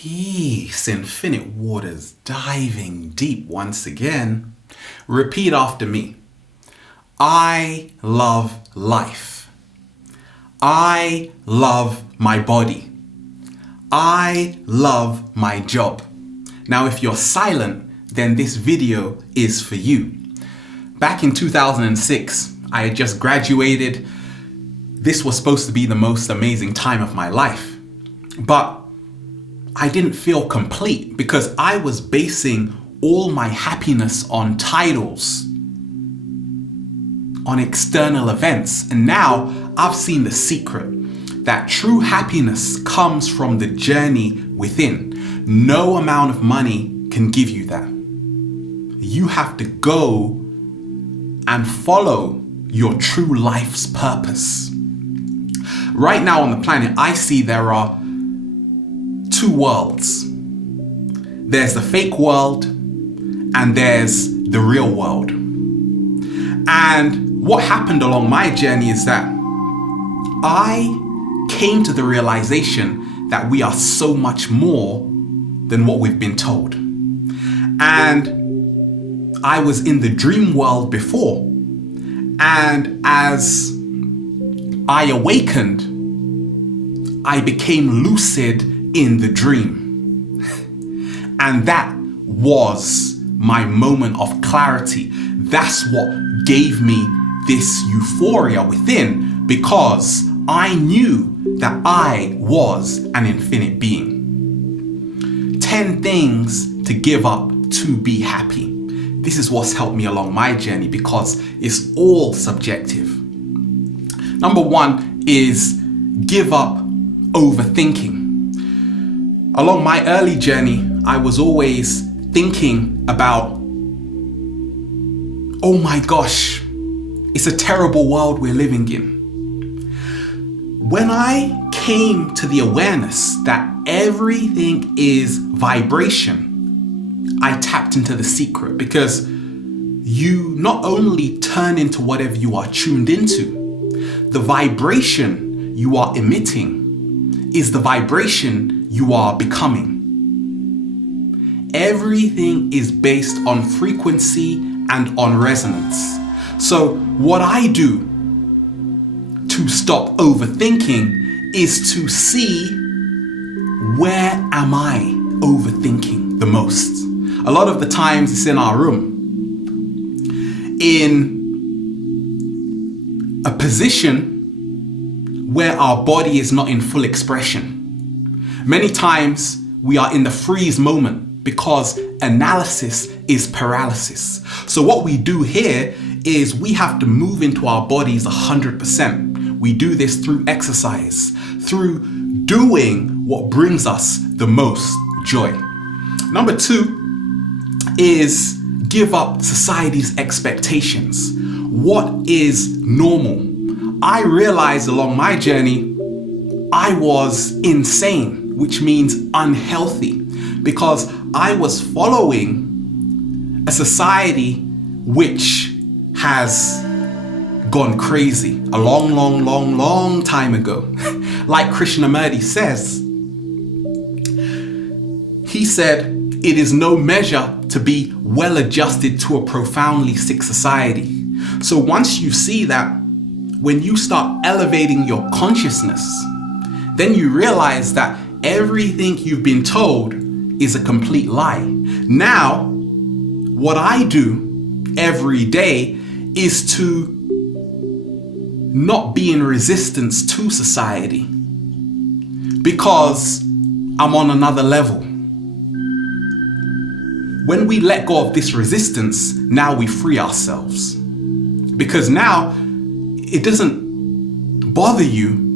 Peace, infinite waters, diving deep once again. Repeat after me. I love life. I love my body. I love my job. Now, if you're silent, then this video is for you. Back in 2006, I had just graduated. This was supposed to be the most amazing time of my life. But I didn't feel complete because I was basing all my happiness on titles, on external events. And now I've seen the secret that true happiness comes from the journey within. No amount of money can give you that. You have to go and follow your true life's purpose. Right now on the planet, I see there are two worlds. There's the fake world and there's the real world. And what happened along my journey is that I came to the realization that we are so much more than what we've been told. And I was in the dream world before. And as I awakened, I became lucid in the dream. And that was my moment of clarity. That's what gave me this euphoria within, because I knew that I was an infinite being. 10 things to give up to be happy. This is what's helped me along my journey because it's all subjective. Number 1 is give up overthinking. Along my early journey, I was always thinking about, oh my gosh, it's a terrible world we're living in. When I came to the awareness that everything is vibration, I tapped into the secret, because you not only turn into whatever you are tuned into, the vibration you are emitting is the vibration you are becoming. Everything is based on frequency and on resonance. So what I do to stop overthinking is to see, where am I overthinking the most? A lot of the times it's in our room, in a position where our body is not in full expression. Many times we are in the freeze moment because analysis is paralysis. So what we do here is we have to move into our bodies 100%. We do this through exercise, through doing what brings us the most joy. Number 2 is give up society's expectations. What is normal? I realized along my journey, I was insane, which means unhealthy, because I was following a society which has gone crazy a long time ago. Like Krishnamurti says, he said, it is no measure to be well adjusted to a profoundly sick society. So once you see that, when you start elevating your consciousness, then you realize that everything you've been told is a complete lie. Now, what I do every day is to not be in resistance to society, because I'm on another level. When we let go of this resistance, now we free ourselves. Because now it doesn't bother you,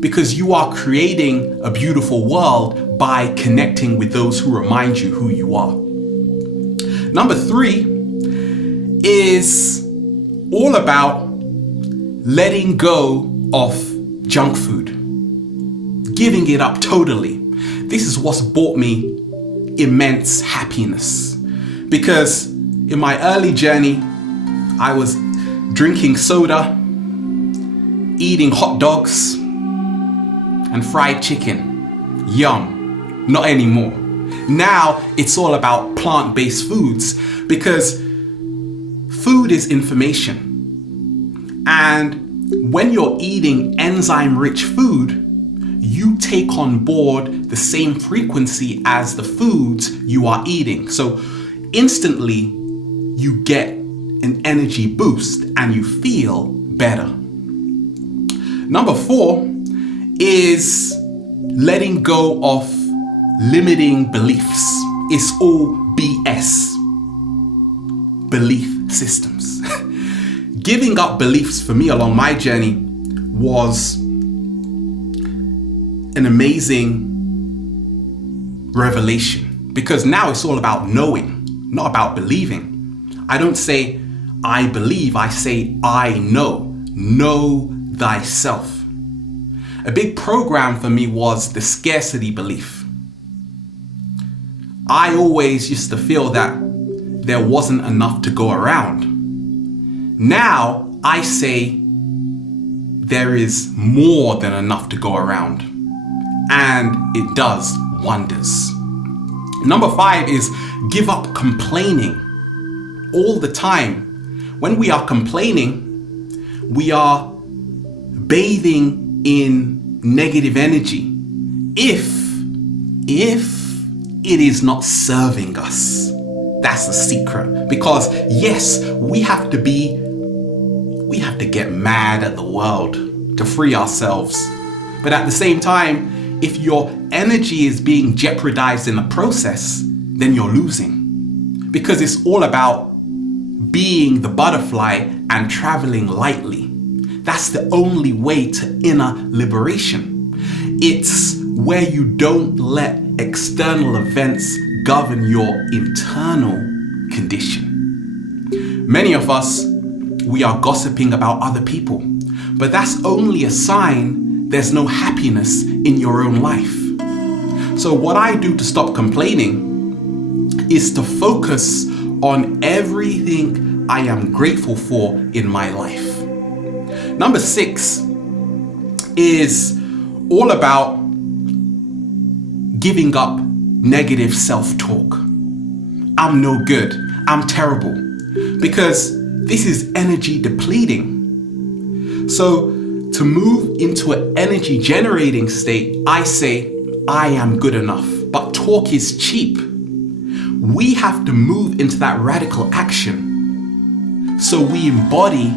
because you are creating a beautiful world by connecting with those who remind you who you are. Number 3 is all about letting go of junk food, giving it up totally. This is what's brought me immense happiness, because in my early journey, I was drinking soda, eating hot dogs and fried chicken. Yum. Not anymore. Now it's all about plant-based foods because food is information. And when you're eating enzyme-rich food, you take on board the same frequency as the foods you are eating. So instantly you get an energy boost and you feel better. Number 4 is letting go of limiting beliefs. It's all BS. Belief systems. Giving up beliefs for me along my journey was an amazing revelation, because now it's all about knowing, not about believing. I don't say I believe, I say I know. Know thyself. A big program for me was the scarcity belief. I always used to feel that there wasn't enough to go around. Now I say there is more than enough to go around, and it does wonders. Number 5 is give up complaining all the time. When we are complaining, we are bathing in negative energy if it is not serving us. That's the secret. Because yes, we have to get mad at the world to free ourselves. But at the same time, if your energy is being jeopardized in the process, then you're losing. Because it's all about being the butterfly and traveling lightly. That's the only way to inner liberation. It's where you don't let external events govern your internal condition. Many of us, we are gossiping about other people, but that's only a sign there's no happiness in your own life. So what I do to stop complaining is to focus on everything I am grateful for in my life. Number 6 is all about giving up negative self-talk. I'm no good. I'm terrible. Because this is energy depleting. So to move into an energy generating state, I say, I am good enough. But talk is cheap. We have to move into that radical action. So we embody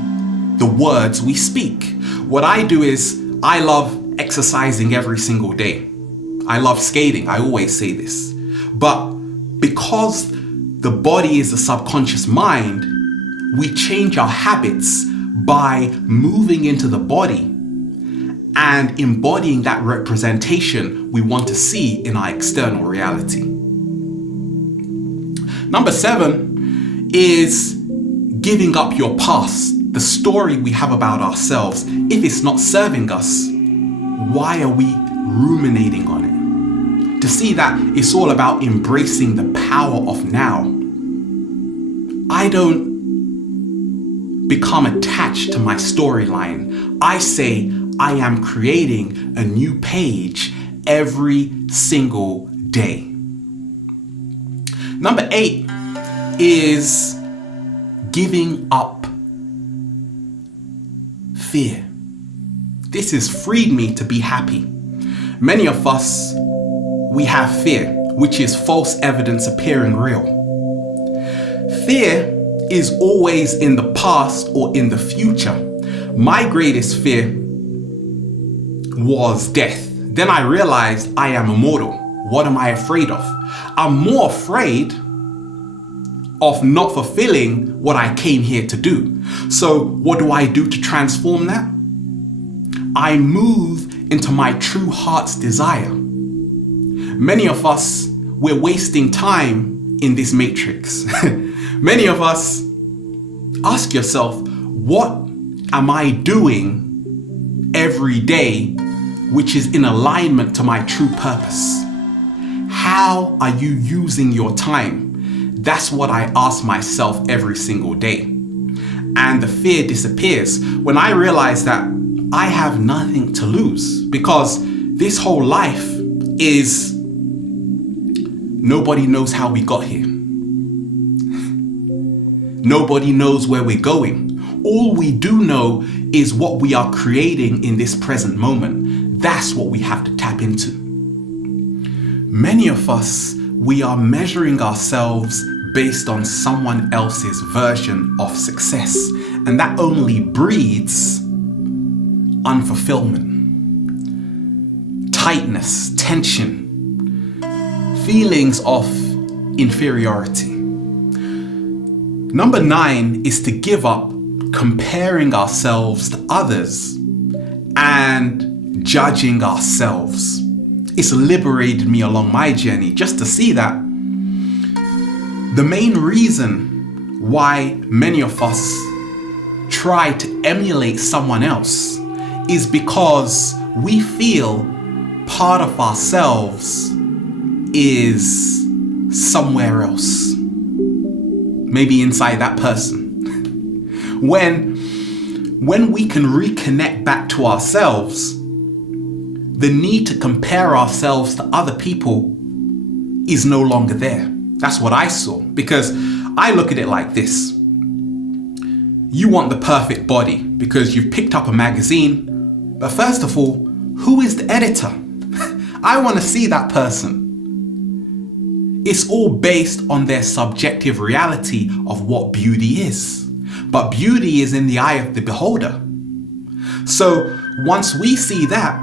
the words we speak. What I do is, I love exercising every single day. I love skating. I always say this. But because the body is the subconscious mind, we change our habits by moving into the body and embodying that representation we want to see in our external reality. Number 7 is giving up your past, the story we have about ourselves. If it's not serving us, why are we ruminating on it? To see that it's all about embracing the power of now. I don't become attached to my storyline. I say I am creating a new page every single day. Number 8 is giving up fear. This has freed me to be happy. Many of us, we have fear, which is false evidence appearing real. Fear is always in the past or in the future. My greatest fear was death. Then I realized I am immortal. What am I afraid of? I'm more afraid of not fulfilling what I came here to do. So what do I do to transform that? I move into my true heart's desire. Many of us, we're wasting time in this matrix. Many of us, ask yourself, what am I doing every day which is in alignment to my true purpose? How are you using your time? That's what I ask myself every single day. And the fear disappears when I realize that I have nothing to lose, because this whole life is Nobody knows how we got here. Nobody knows where we're going. All we do know is what we are creating in this present moment. That's what we have to tap into. Many of us, we are measuring ourselves based on someone else's version of success, and that only breeds unfulfillment, tightness, tension, feelings of inferiority. Number 9 is to give up comparing ourselves to others and judging ourselves. It's liberated me along my journey just to see that the main reason why many of us try to emulate someone else is because we feel part of ourselves is somewhere else. Maybe inside that person. When we can reconnect back to ourselves, the need to compare ourselves to other people is no longer there. That's what I saw, because I look at it like this. You want the perfect body because you've picked up a magazine, but first of all, who is the editor? I want to see that person. It's all based on their subjective reality of what beauty is. But beauty is in the eye of the beholder. So once we see that,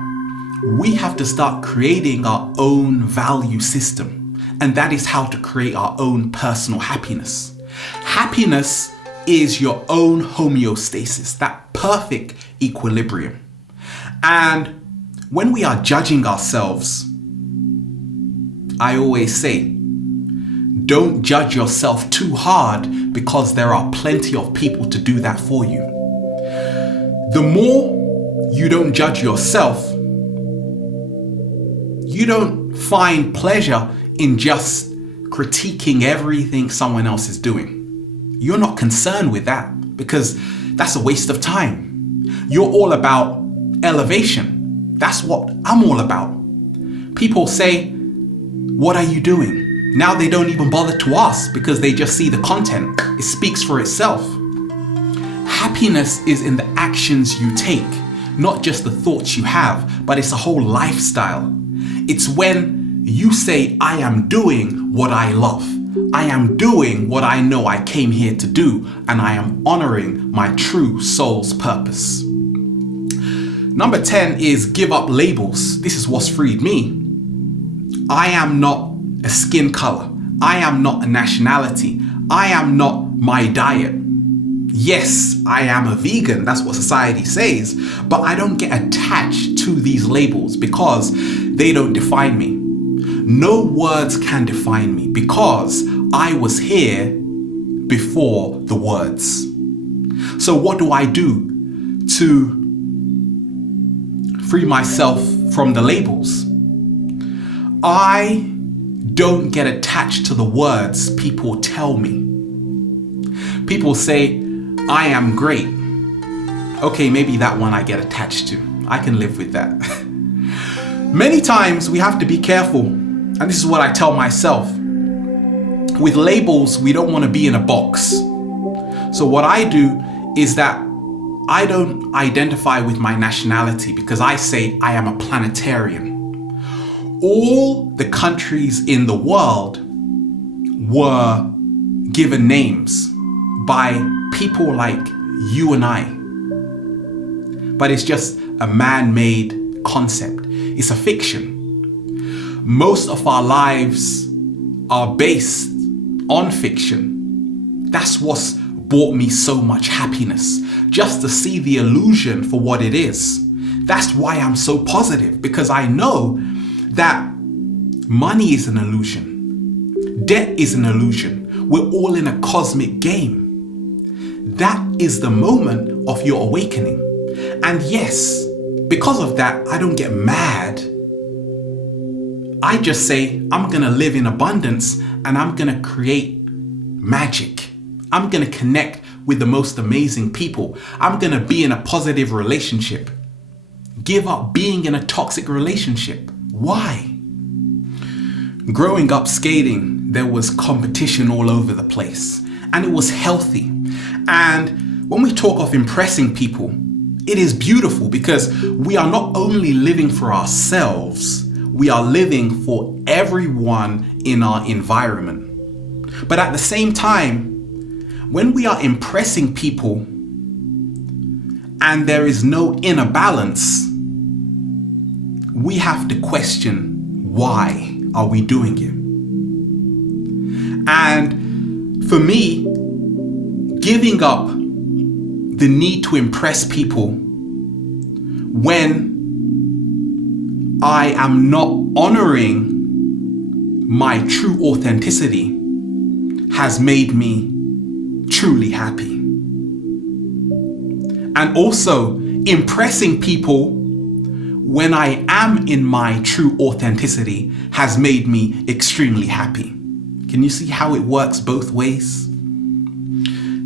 we have to start creating our own value system. And that is how to create our own personal happiness. Happiness is your own homeostasis, that perfect equilibrium. And when we are judging ourselves, I always say, don't judge yourself too hard, because there are plenty of people to do that for you. The more you don't judge yourself, you don't find pleasure in just critiquing everything someone else is doing. You're not concerned with that because that's a waste of time. You're all about elevation. That's what I'm all about. People say, what are you doing? Now they don't even bother to ask because they just see the content. It speaks for itself. Happiness is in the actions you take, not just the thoughts you have, but it's a whole lifestyle. It's when you say, I am doing what I love. I am doing what I know I came here to do, and I am honoring my true soul's purpose. Number 10 is give up labels. This is what's freed me. I am not a skin color. I am not a nationality. I am not my diet. Yes, I am a vegan. That's what society says. But I don't get attached to these labels because they don't define me. No words can define me because I was here before the words. So what do I do to free myself from the labels? I don't get attached to the words people tell me. People say, I am great. Okay, maybe that one I get attached to. I can live with that. Many times we have to be careful, and this is what I tell myself. With labels, we don't want to be in a box. So what I do is that I don't identify with my nationality because I say I am a planetarian. All the countries in the world were given names by people like you and I. But it's just a man-made concept. It's a fiction. Most of our lives are based on fiction. That's what's brought me so much happiness, just to see the illusion for what it is. That's why I'm so positive, because I know that money is an illusion. Debt is an illusion. We're all in a cosmic game. That is the moment of your awakening. And yes, because of that, I don't get mad. I just say, I'm gonna live in abundance and I'm gonna create magic. I'm gonna connect with the most amazing people. I'm gonna be in a positive relationship. Give up being in a toxic relationship. Why? Growing up skating, there was competition all over the place, and it was healthy. And when we talk of impressing people, it is beautiful because we are not only living for ourselves, we are living for everyone in our environment. But at the same time, when we are impressing people and there is no inner balance, we have to question, why are we doing it? And for me, giving up the need to impress people when I am not honoring my true authenticity has made me truly happy. And also impressing people when I am in my true authenticity has made me extremely happy. Can you see how it works both ways?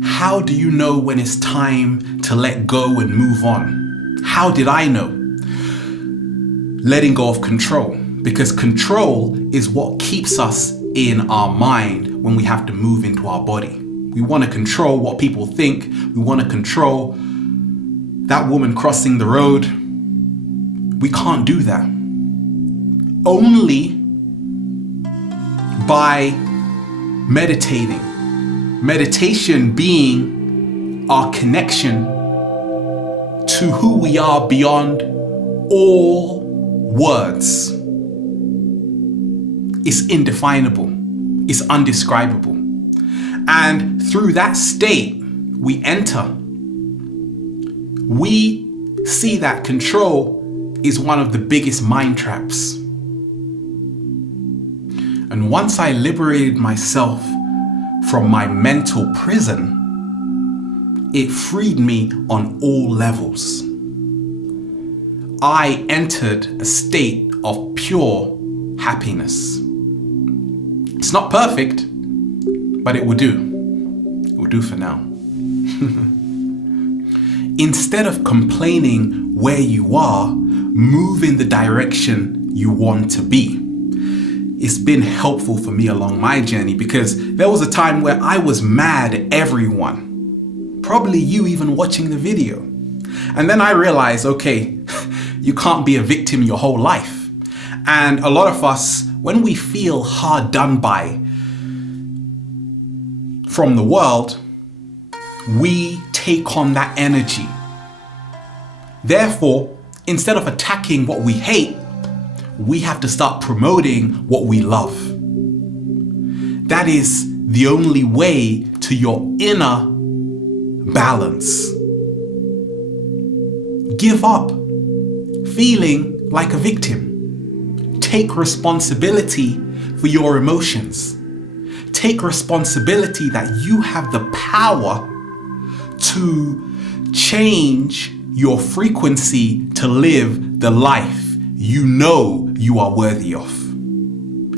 How do you know when it's time to let go and move on? How did I know? Letting go of control, because control is what keeps us in our mind when we have to move into our body. We want to control what people think. We want to control that woman crossing the road. We can't do that. Only by meditating. Meditation being our connection to who we are beyond all words. It's indefinable. It's undescribable. And through that state, we enter. We see that control is one of the biggest mind traps. And once I liberated myself from my mental prison, it freed me on all levels. I entered a state of pure happiness. It's not perfect, but it will do. It will do for now. Instead of complaining where you are, move in the direction you want to be. It's been helpful for me along my journey because there was a time where I was mad at everyone. Probably you even watching the video. And then I realized, okay, you can't be a victim your whole life. And a lot of us, when we feel hard done by from the world, we take on that energy. Therefore, instead of attacking what we hate, we have to start promoting what we love. That is the only way to your inner balance. Give up feeling like a victim. Take responsibility for your emotions. Take responsibility that you have the power to change your frequency to live the life you know you are worthy of.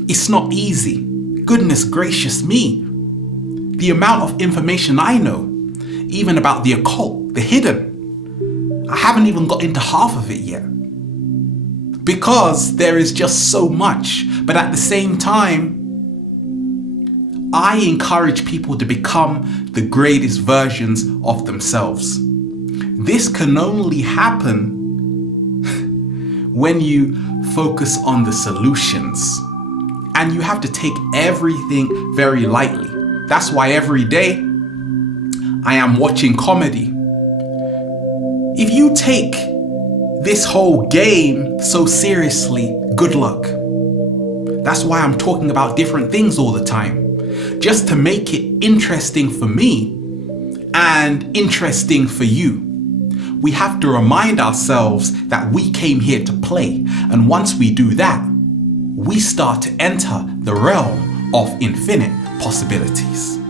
It's not easy. Goodness gracious me. The amount of information I know, even about the occult, the hidden, I haven't even got into half of it yet. Because there is just so much. But at the same time, I encourage people to become the greatest versions of themselves. This can only happen when you focus on the solutions. And you have to take everything very lightly. That's why every day I am watching comedy. If you take this whole game so seriously, good luck. That's why I'm talking about different things all the time. Just to make it interesting for me and interesting for you. We have to remind ourselves that we came here to play. And once we do that, we start to enter the realm of infinite possibilities.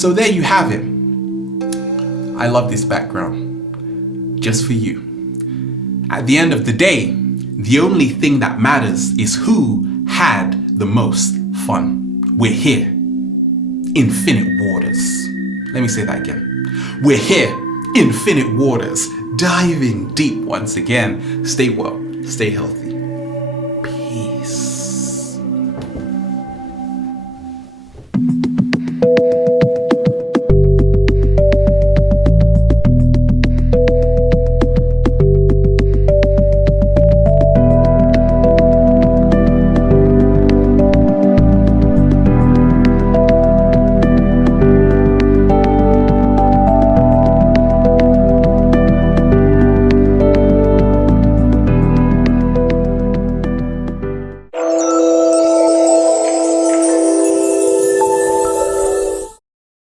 So there you have it. I love this background. Just for you. At the end of the day, the only thing that matters is who had the most fun. We're here. Infinite waters. Let me say that again. We're here. Infinite waters. Diving deep once again. Stay well. Stay healthy.